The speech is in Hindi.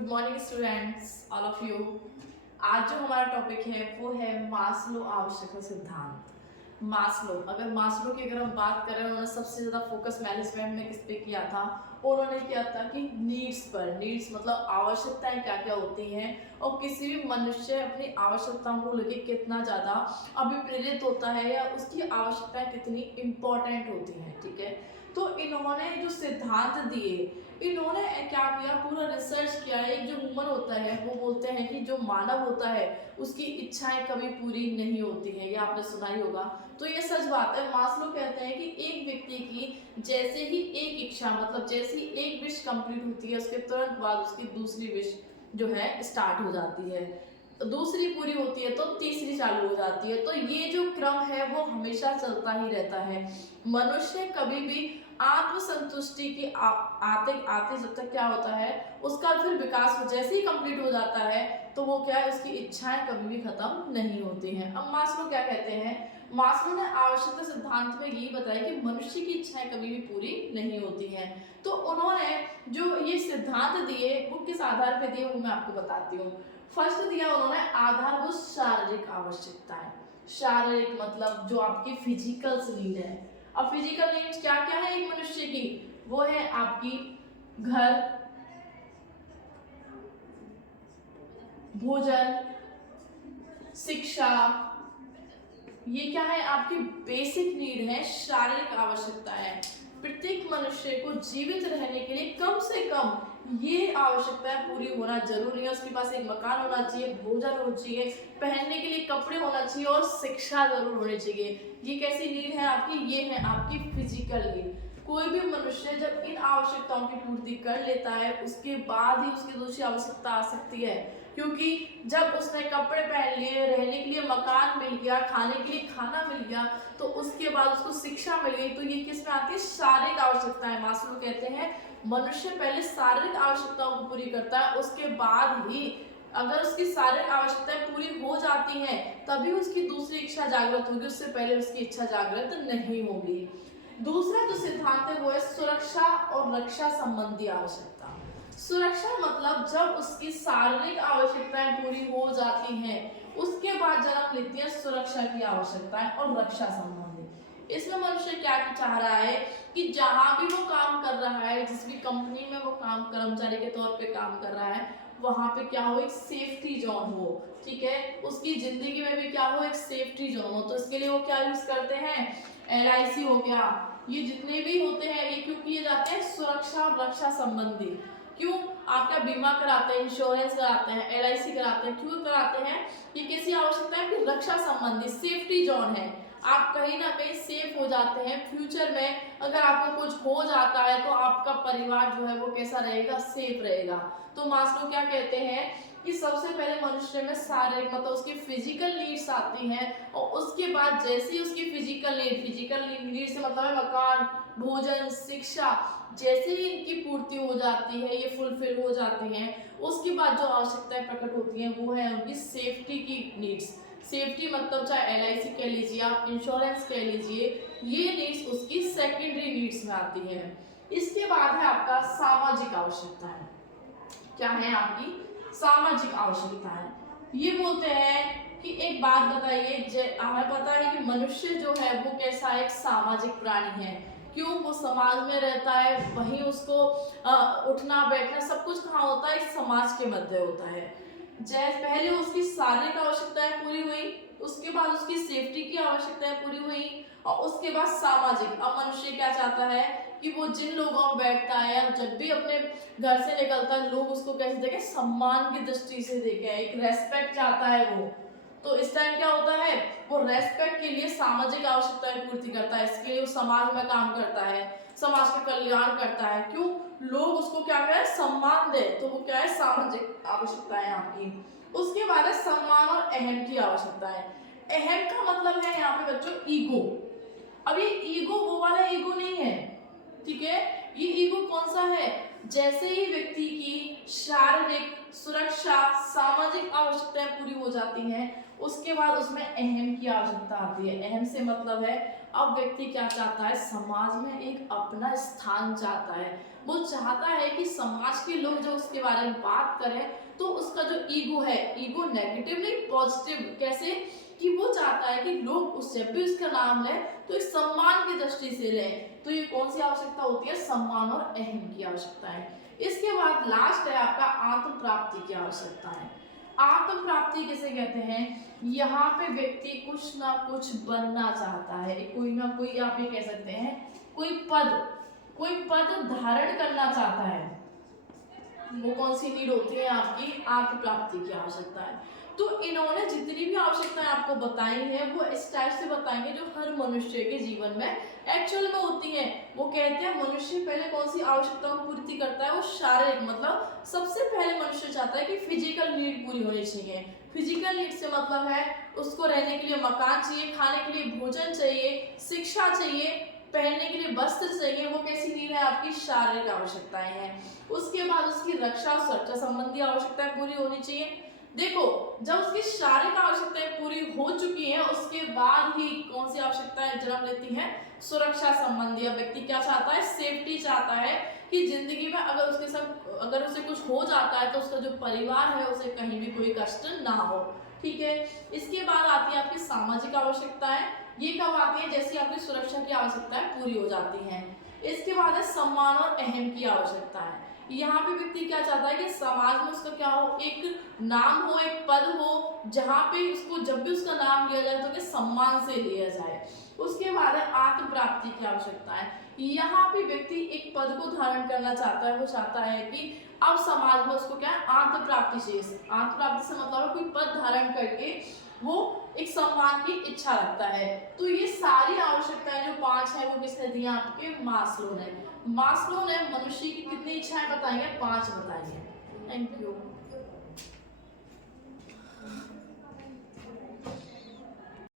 Good morning students, all of you. आज जो हमारा टॉपिक है वो है मास्लो आवश्यकता सिद्धांत। मास्लो, अगर मास्लो की अगर हम बात करें, उन्होंने सबसे ज़्यादा फोकस मैनेजमेंट में किस पे किया था। उन्होंने किया था कि नीड्स पर। नीड्स मतलब आवश्यकताएं क्या क्या होती हैं और किसी भी मनुष्य अपनी आवश्यकताओं को लेकर कितना ज़्यादा अभिप्रेरित होता है या उसकी आवश्यकताएं कितनी इम्पोर्टेंट होती हैं। ठीक है, तो इन्होंने जो सिद्धांत दिए, इन्होंने क्या किया, पूरा रिसर्च किया। एक जो ह्यूमन होता है, वो बोलते हैं कि जो मानव होता है उसकी इच्छाएं कभी पूरी नहीं होती है, ये आपने सुना ही होगा। तो ये सच बात है। मास्लो कहते हैं कि एक व्यक्ति की जैसे ही एक इच्छा मतलब जैसे ही एक विश कंप्लीट होती है, उसके तुरंत बाद उसकी दूसरी विश जो है स्टार्ट हो जाती है, दूसरी पूरी होती है तो तीसरी चालू हो जाती है। तो ये जो क्रम है वो हमेशा चलता ही रहता है। मनुष्य कभी भी आत्मसंतुष्टि की आते आते जब तक क्या होता है, उसका फिर विकास हो जैसे ही कंप्लीट हो जाता है तो वो क्या है, उसकी इच्छाएं कभी भी खत्म नहीं होती हैं। अब मास्लो क्या कहते हैं, मास्लो ने आवश्यकता सिद्धांत में यही बताया कि मनुष्य की इच्छाएं कभी भी पूरी नहीं होती हैं। तो उन्होंने जो ये सिद्धांत दिए वो किस आधार पे दिए, वो मैं आपको बताती हूँ। फर्स्ट दिया उन्होंने आधारभूत शारीरिक आवश्यकताएं। शारीरिक मतलब जो आपकी फिजिकल नीड है। अब फिजिकल नीड्स क्या क्या है एक मनुष्य की, वो है आपकी घर, भोजन, शिक्षा। ये क्या है, आपकी बेसिक नीड है, शारीरिक आवश्यकता है। प्रत्येक मनुष्य को जीवित रहने के लिए कम से कम ये आवश्यकताएं पूरी होना जरूरी है। उसके पास एक मकान होना चाहिए, भोजन होना चाहिए, पहनने के लिए कपड़े होना चाहिए और शिक्षा जरूर होनी चाहिए। ये कैसी नीड है आपकी, ये है आपकी फिजिकल नीड। कोई भी मनुष्य जब इन आवश्यकताओं की पूर्ति कर लेता है, उसके बाद ही उसकी दूसरी आवश्यकता आ सकती है। क्योंकि जब उसने कपड़े पहन लिए, रहने के लिए मकान मिल गया, खाने के लिए खाना मिल गया, तो उसके बाद उसको शिक्षा मिल गई, तो ये किस में आती है, शारीरिक आवश्यकताएं। मास्लो कहते हैं मनुष्य पहले शारीरिक आवश्यकताओं को पूरी करता है, उसके बाद ही अगर उसकी शारीरिक आवश्यकताएं पूरी हो जाती हैं तभी उसकी दूसरी इच्छा जागृत होगी, उससे पहले उसकी इच्छा जागृत नहीं होगी। दूसरा जो सिद्धांत है वो है सुरक्षा और रक्षा संबंधी आवश्यकता। सुरक्षा मतलब जब उसकी शारीरिक आवश्यकताएं पूरी हो जाती हैं, उसके बाद जन्म लेती है सुरक्षा की आवश्यकताएं और रक्षा संबंधी। इसमें मनुष्य क्या चाह रहा है कि जहां भी वो काम कर रहा है, जिस भी कंपनी में वो काम कर्मचारी के तौर पे काम कर रहा है, वहां पे क्या हो, एक सेफ्टी जोन हो। ठीक है, उसकी जिंदगी में भी क्या हो, एक सेफ्टी जोन हो। तो इसके लिए वो क्या यूज करते हैं, LIC हो गया, ये जितने भी होते हैं ये क्यों किए जाते हैं, सुरक्षा और रक्षा संबंधी। क्यों, आपका बीमा कराते हैं, इंश्योरेंस कराते हैं, LIC कराते हैं, क्यों कराते हैं, ये कैसी आवश्यकता है कि रक्षा संबंधी, सेफ्टी जोन है। आप कहीं ना कहीं सेफ हो जाते हैं। फ्यूचर में अगर आपको कुछ हो जाता है तो आपका परिवार जो है वो कैसा रहेगा, सेफ रहेगा। तो मास्लो क्या कहते हैं कि सबसे पहले मनुष्य में शारीरिक मतलब उसकी फिजिकल नीड्स आती हैं, और उसके बाद जैसे ही उसकी फिजिकल नीड से मतलब है मकान, भोजन, शिक्षा, जैसे ही इनकी पूर्ति हो जाती है, ये फुलफिल हो जाती हैं, उसके बाद जो आवश्यकताएं प्रकट होती हैं वो है उनकी सेफ्टी की नीड्स। सेफ्टी मतलब चाहे LIC कह लीजिए, आप इंश्योरेंस कह लीजिए, ये नीड्स उसकी सेकेंडरी नीड्स में आती हैं। इसके बाद है आपका सामाजिक आवश्यकताएं। क्या है आपकी सामाजिक आवश्यकताएं, ये बोलते हैं कि एक बात बताइए, हमें पता है कि मनुष्य जो है वो कैसा एक सामाजिक प्राणी है। क्यों, वो समाज में रहता है, वहीं उसको उठना बैठना सब कुछ कहाँ होता है, एक समाज के मध्य होता है। जैसे पहले उसकी शारीरिक आवश्यकताएं पूरी हुई, उसके बाद उसकी सेफ्टी की आवश्यकताएं पूरी हुई, और उसके बाद सामाजिक। अब मनुष्य क्या चाहता है कि वो जिन लोगों में बैठता है, जब भी अपने घर से निकलता है, लोग उसको कैसे देखें, सम्मान की दृष्टि से देखें, एक रेस्पेक्ट चाहता है वो। तो इस टाइम क्या होता है, वो रेस्पेक्ट के लिए सामाजिक आवश्यकताएं पूर्ति करता है, इसके लिए वो समाज में काम करता है, समाज का कल्याण करता है। क्यों, लोग उसको क्या करें, सम्मान दे, तो वो क्या है, सामाजिक आवश्यकताएं आपकी। उसके बाद है सम्मान और अहम की आवश्यकताएं। अहम का मतलब है यहाँ पे बच्चों ईगो। अब ये ईगो वो वाला ईगो नहीं है, ठीक है, ये ईगो कौन सा है, जैसे ही व्यक्ति की शारीरिक, सुरक्षा, सामाजिक आवश्यकताएं पूरी हो जाती हैं, उसके बाद उसमें अहम की आवश्यकता आती है। अहम से मतलब है अब व्यक्ति क्या चाहता है, समाज में एक अपना स्थान चाहता है। वो चाहता है कि समाज के लोग जो उसके बारे में बात करें तो उसका जो ईगो है, ईगो नेगेटिव नहीं पॉजिटिव, कैसे कि वो चाहता है कि लोग उस जब भी उसका नाम लें तो इस सम्मान की दृष्टि से लें। तो ये कौन सी आवश्यकता होती है, सम्मान और अहम की आवश्यकता है। इसके बाद लास्ट है आपका आत्म प्राप्ति की आवश्यकता है। आत्म प्राप्ति किसे कहते हैं, यहाँ पे व्यक्ति कुछ ना कुछ बनना चाहता है, कोई ना कोई आप ये कह सकते हैं कोई पद धारण करना चाहता है। वो कौन सी नीड होती है आपकी, आत्म प्राप्ति की आवश्यकता है। तो इन्होंने जितनी भी आवश्यकताएं आपको बताई हैं वो इस टाइप से बताएंगे जो हर मनुष्य के जीवन में एक्चुअल में होती हैं। वो कहते हैं मनुष्य पहले कौन सी आवश्यकताओं की पूर्ति करता है, वो शारीरिक, मतलब सबसे पहले मनुष्य चाहता है कि फिजिकल नीड पूरी होनी चाहिए। फिजिकल नीड से मतलब है उसको रहने के लिए मकान चाहिए, खाने के लिए भोजन चाहिए, शिक्षा चाहिए, पहनने के लिए वस्त्र चाहिए। वो कैसी नीड है आपकी, शारीरिक आवश्यकताएं हैं। उसके बाद उसकी रक्षा और सुरक्षा संबंधी आवश्यकताएं पूरी होनी चाहिए। देखो जब उसकी शारीरिक आवश्यकताएं पूरी हो चुकी हैं उसके बाद ही कौन सी आवश्यकताएं जन्म लेती हैं, सुरक्षा संबंधी। अब व्यक्ति क्या चाहता है, सेफ्टी चाहता है कि जिंदगी में अगर उसे कुछ हो जाता है तो उसका जो परिवार है उसे कहीं भी कोई कष्ट ना हो। ठीक है, इसके बाद आती है आपकी सामाजिक आवश्यकताएं। ये कब आती है, जैसे आपकी सुरक्षा की आवश्यकताएं पूरी हो जाती हैं। इसके बाद है सम्मान और अहम की आवश्यकता है। यहाँ पे व्यक्ति क्या चाहता है कि समाज में उसका क्या हो, एक नाम हो, एक पद हो, जहाँ पे उसको जब भी उसका नाम लिया जाए तो सम्मान से लिया जाए। उसके बाद है आत्म प्राप्ति की आवश्यकता है। यहाँ पे व्यक्ति एक पद को धारण करना चाहता है। वो चाहता है कि अब समाज में उसको क्या है, आत्म प्राप्ति चाहिए। आत्म प्राप्ति से मतलब कोई पद धारण करके वो एक सम्मान की इच्छा रखता है। तो ये सारी आवश्यकताएं जो 5 है वो किसने दी, आपके मास्लो ने। मास्लो ने मनुष्य की कितनी इच्छाएं बताई हैं, 5 बताई हैं। Thank you.